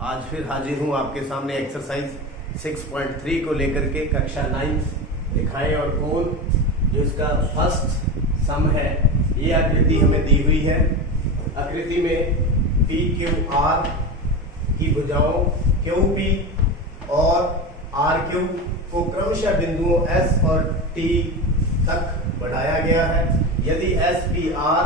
आज फिर हाजिर हूँ आपके सामने एक्सरसाइज 6.3 को लेकर के कक्षा 9 दिखाएं और कोण जो इसका फर्स्ट सम है। ये आकृति हमें दी हुई है। आकृति में पी क्यू आर की भुजाओं क्यू पी और आर क्यू को क्रमशः बिंदुओं एस और टी तक बढ़ाया गया है। यदि एस पी आर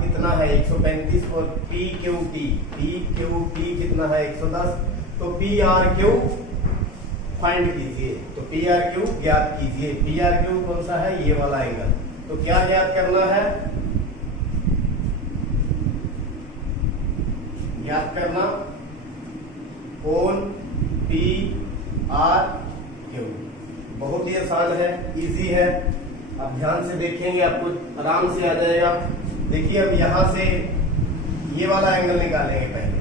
कितना है 135 और पी क्यू टी कितना है 110, तो पी आर क्यू फाइंड कीजिए। तो पी आर क्यू ज्ञात कीजिए। पी आर क्यू कौन सा है? ये वाला एंगल। तो क्या ज्ञात करना है? ज्ञात करना कोण पी आर क्यू। बहुत ही आसान है, इजी है। अब ध्यान से देखेंगे, आपको आराम से आ जाएगा। देखिए, अब यहां से ये वाला एंगल निकालेंगे। पहले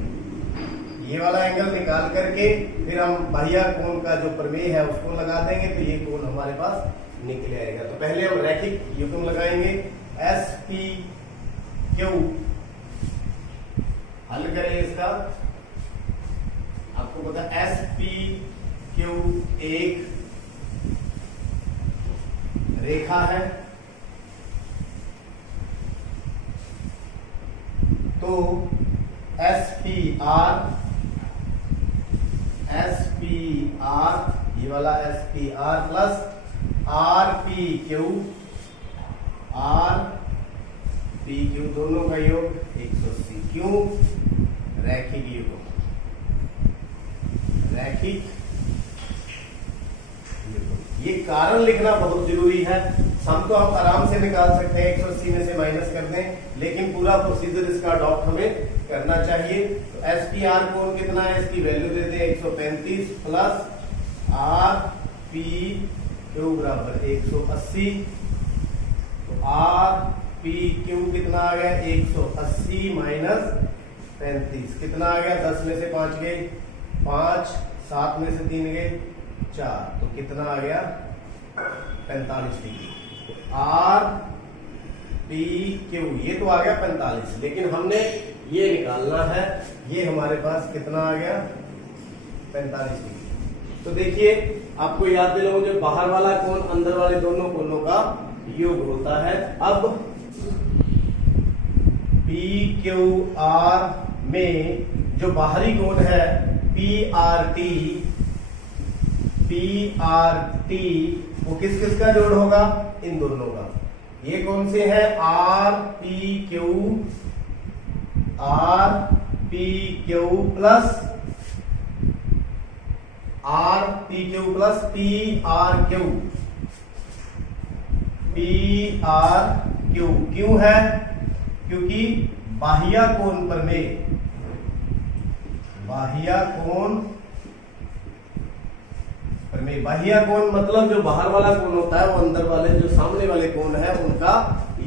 ये वाला एंगल निकाल करके फिर हम बाह्य कोण का जो प्रमेय है उसको लगा देंगे, तो ये कोण हमारे पास निकल आएगा। तो पहले हम रैखिक युग्म लगाएंगे। एस पी क्यू हल करें इसका। आपको पता एस पी क्यू एक रेखा है, तो एस पी आर ये वाला S P R plus R P Q दोनों का योग 180। क्यों? रैखिक युग्म, रैखिक युग्म। ये कारण लिखना बहुत जरूरी है। सम तो हम आराम से निकाल सकते हैं, 180 में से माइनस कर दें, लेकिन पूरा प्रोसीजर इसका अडॉप्ट हमें करना चाहिए। तो एस पी आर कोण कितना है? इसकी वैल्यू देते हैं 135 प्लस आर पी क्यू बराबर 180। तो आर पी क्यू कितना आ गया? 180 माइनस 35 कितना आ गया? 10 में से 5 गए 5, 7 में से 3 गए 4, तो कितना आ गया? 45 डिग्री। आर पी क्यू ये तो आ गया 45, लेकिन हमने ये निकालना है। ये हमारे पास कितना आ गया? 45 डिग्री। तो देखिए, आपको याद दिलाऊं, जो बाहर वाला कोण अंदर वाले दोनों कोणों का योग होता है। अब पी क्यू आर में जो बाहरी कोण है पी आर टी वो किस किस का जोड़ होगा? इन दोनों का। ये कौन से हैं? R P Q plus P R Q. क्यों है? क्योंकि बाह्य कोण प्रमेय, बाह्य कोण मतलब जो बाहर वाला कोण होता है वो अंदर वाले जो सामने वाले कोण है उनका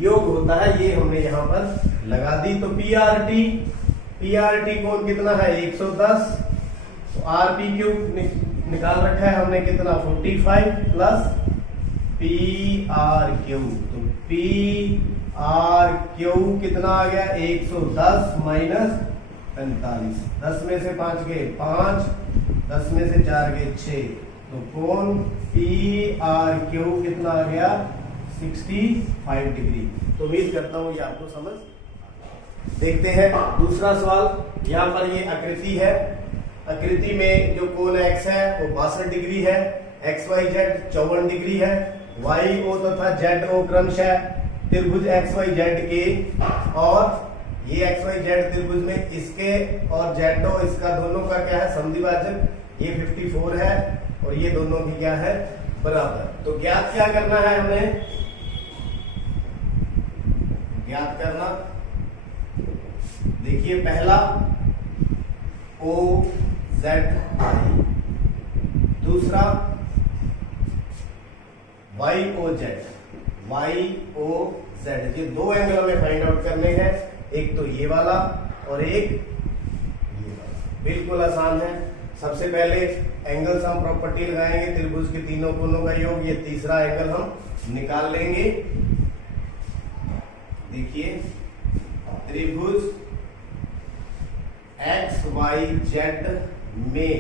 योग होता है। ये हमने यहाँ पर लगा दी। तो पी आर टी कोण कितना है? 110। तो आर पी क्यू निकाल रखा है हमने कितना? 45 प्लस पी आर क्यू। तो पी आर क्यू कितना आ गया? 110 माइनस 45। 10 में से 5 गए 5, 10 में से 4 गए 6, तो कोण पी आर क्यू कितना आ गया? 65 डिग्री। तो उम्मीद करता हूं ये आपको समझ। देखते हैं दूसरा सवाल। यहाँ पर ये आकृति है। आकृति में जो कोण x है वो 62 डिग्री है, एक्स वाई जेड 54 डिग्री है, वाई ओ तथा जेड ओ क्रमशः त्रिभुज एक्स वाई जेड के, और ये एक्स वाई जेड त्रिभुज में इसके और जेड ओ इसका दोनों का क्या है? समद्विभाजक। ये 54 है और ये दोनों भी क्या है? बराबर। तो ज्ञात क्या करना है हमें? ज्ञात करना, देखिए, पहला ओ जेड वाई, दूसरा वाई ओ जेड। ये दो एंगल हमें फाइंड आउट करने हैं, एक तो ये वाला और एक ये वाला। बिल्कुल आसान है। सबसे पहले एंगल सम प्रॉपर्टी लगाएंगे, त्रिभुज के तीनों कोणों का योग। ये तीसरा एंगल हम निकाल लेंगे। देखिए, त्रिभुज एक्स वाई जेड में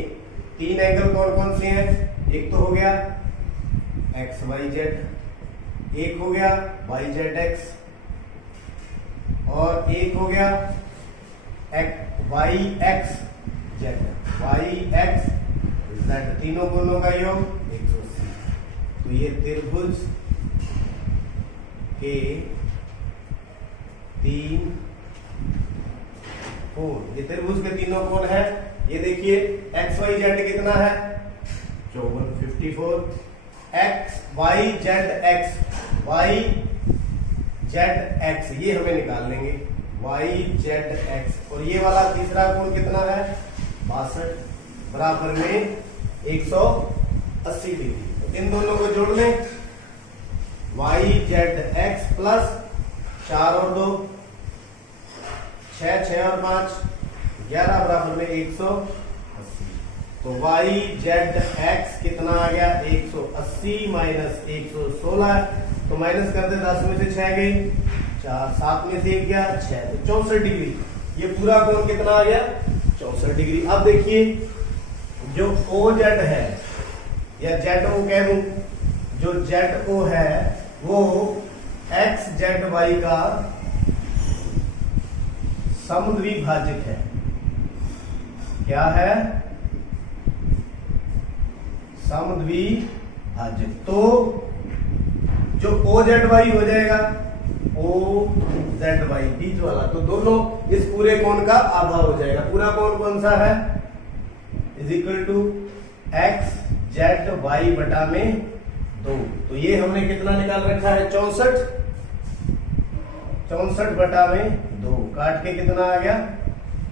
तीन एंगल कौन कौन से हैं? एक तो हो गया एक्स वाई जेड, एक हो गया वाई जेड एक्स, और एक हो गया y x z, y x z, तीनों कोणों का योग 180। तो ये त्रिभुज के तीन कोण, ये त्रिभुज के तीनों कोण है। ये देखिए एक्स वाई जेड कितना है? 54, x y z x, y z x ये हमें निकाल लेंगे, वाई जेड एक्स, और ये वाला तीसरा कोण कितना है? 62 बराबर में 180 डिग्री। तो इन दोनों को जोड़ लें, वाई जेड एक्स प्लस 4 और 2 6, 6 और 5 11 बराबर में 180। तो वाई जेड एक्स कितना आ गया? 180 माइनस 116, तो माइनस कर दे, 10 में से 6 गई 4, 7 में से 1 गया 6, तो 64 डिग्री। ये पूरा कोण कितना आ गया? 64 डिग्री। अब देखिए जो ओ जेड है, या जेड ओ कह दूं, जो जेड ओ है वो एक्स जेड वाई का समद्विभाजक है। क्या है? समद्विभाजक। तो जो ओ जेड वाई हो जाएगा, ओ जेड वाई बीच वाला, तो दोनों इस पूरे कोण का आधा हो जाएगा। पूरा कोण कौन सा है? Is equal to x z y बटा में 2। तो ये हमने कितना निकाल रखा है? 64, 64 बटा में 2, काट के कितना आ गया?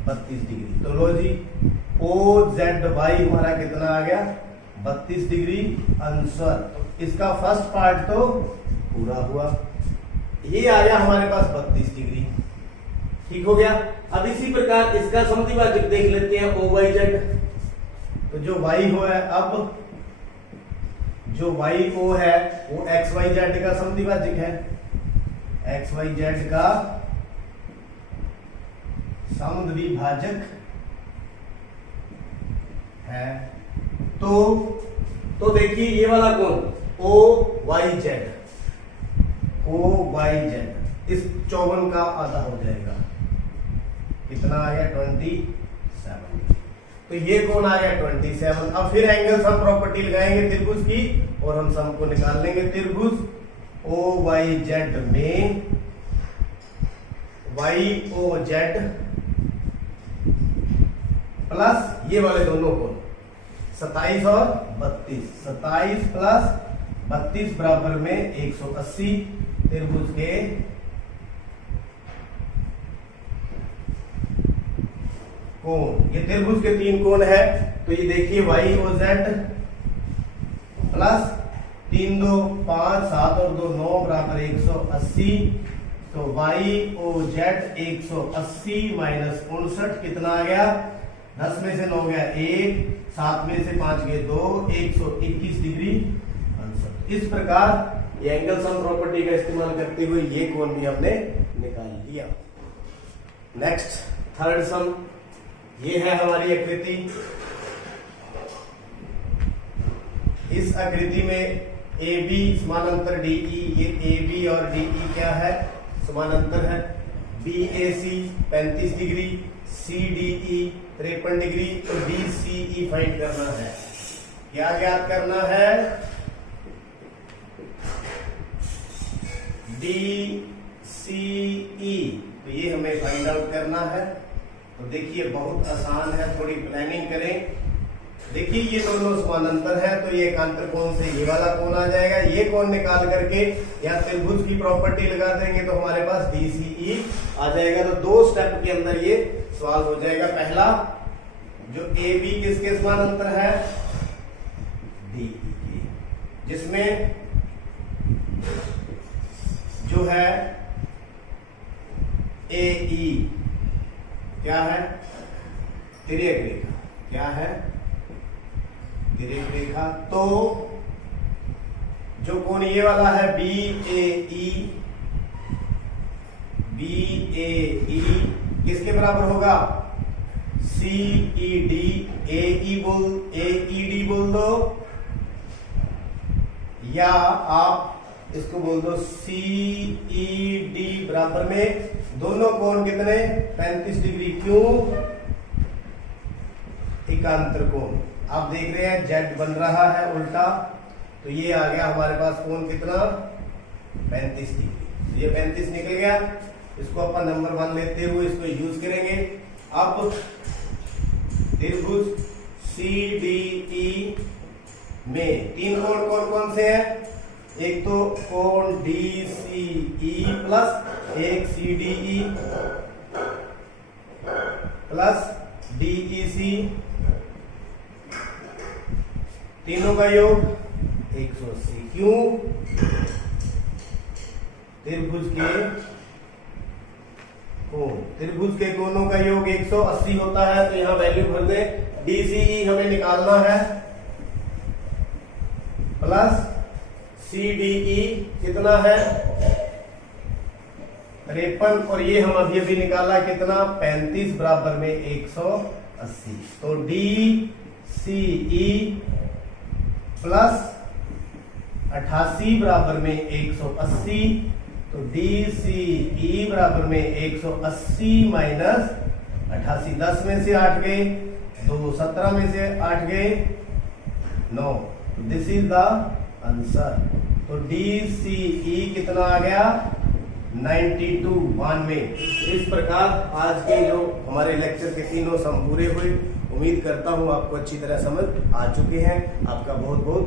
32 डिग्री। तो लो जी, ओ जेड वाई हमारा कितना आ गया? 32 डिग्री आंसर। तो इसका फर्स्ट पार्ट तो पूरा हुआ, ये आया हमारे पास 32 डिग्री। ठीक हो गया। अब इसी प्रकार इसका समद्विभाजक देख लेते हैं, ओ वाई जेड। तो जो वाई हो है, अब जो वाई ओ है वो एक्स वाई जेड का समद्विभाजक है, एक्स वाई जेड का समद्विभाजक है। तो देखिए ये वाला कोण o y z, o y z इस 54 का आधा हो जाएगा, कितना आ गया? 27। तो ये कोण आ गया 27। अब फिर एंगल सम प्रॉपर्टी लगाएंगे त्रिभुज की, और हम सम को निकाल लेंगे। त्रिभुज ओ वाई जेड में वाई ओ जेड प्लस ये वाले दोनों कोण 27 और 32, 27 प्लस 32 बराबर में 180। त्रिभुज के कोण, ये त्रिभुज के तीन कोण है। तो ये देखिए वाई ओ जेड प्लस 3 2 5 7 और 2 9 बराबर 180। तो वाई ओ जेड 180 माइनस 59 कितना आ गया? 10 में से 9 गया 1, 7 में से 5 गए 2, 121 डिग्री आंसर। इस प्रकार ये एंगल सम प्रॉपर्टी का इस्तेमाल करते हुए ये कोण भी हमने निकाल लिया। नेक्स्ट थर्ड सम, ये है हमारी आकृति। इस आकृति में ए बी समानांतर डीई, ये ए बी और डीई क्या है? समानांतर है। बी ए सी 35 डिग्री, सी डीई 53 डिग्री, तो डी सी ई फाइंड करना है। क्या ज्ञात करना है? डी सी ई, तो ये हमें फाइंड आउट करना है। तो देखिए बहुत आसान है, थोड़ी प्लानिंग करें। देखिए ये दोनों समानांतर है, तो ये एकांतर कोण से ये वाला कोण आ जाएगा। ये कोण निकाल करके या त्रिभुज की प्रॉपर्टी लगा देंगे तो हमारे पास DCE आ जाएगा। तो 2 स्टेप के अंदर ये सवाल हो जाएगा। पहला, जो AB किसके समानांतर है? DE के, जिसमें जो है AE क्या है? तिर्यक रेखा। क्या है? तिर्यक रेखा। तो जो कोण ये वाला है BAE, BAE किसके बराबर होगा? CED AED बोल दो, या आप इसको बोल दो CED बराबर में दोनों कोण कितने 35 डिग्री। क्यों? एकांतर कोण। आप देख रहे हैं Z बन रहा है उल्टा, तो ये आ गया हमारे पास कोण कितना 35 डिग्री। ये 35 निकल गया, इसको अपन नंबर 1 लेते हुए इसको यूज करेंगे। अब त्रिभुज CDE में तीन कोण कौन कौन से हैं? एक तो कोण DCE प्लस एक CDE प्लस DEC, तीनों का योग 180। क्यों? त्रिभुज के कोणों का योग 180 होता है, तो यहां वैल्यू भर दे। DCE हमें निकालना है प्लस CDE कितना है 53, और ये हम अभी अभी निकाला कितना 35 बराबर में 180। तो DCE प्लस 88 बराबर में 180, तो DCE बराबर में 180 माइनस 88, 10 में से 8 गए 2, 17 में से 8 गए 9, दिस इज द आंसर। तो DCE कितना आ गया 92। इस प्रकार आज के जो हमारे लेक्चर के तीनों सम पूरे हुए। उम्मीद करता हूं आपको अच्छी तरह समझ आ चुके हैं। आपका बहुत बहुत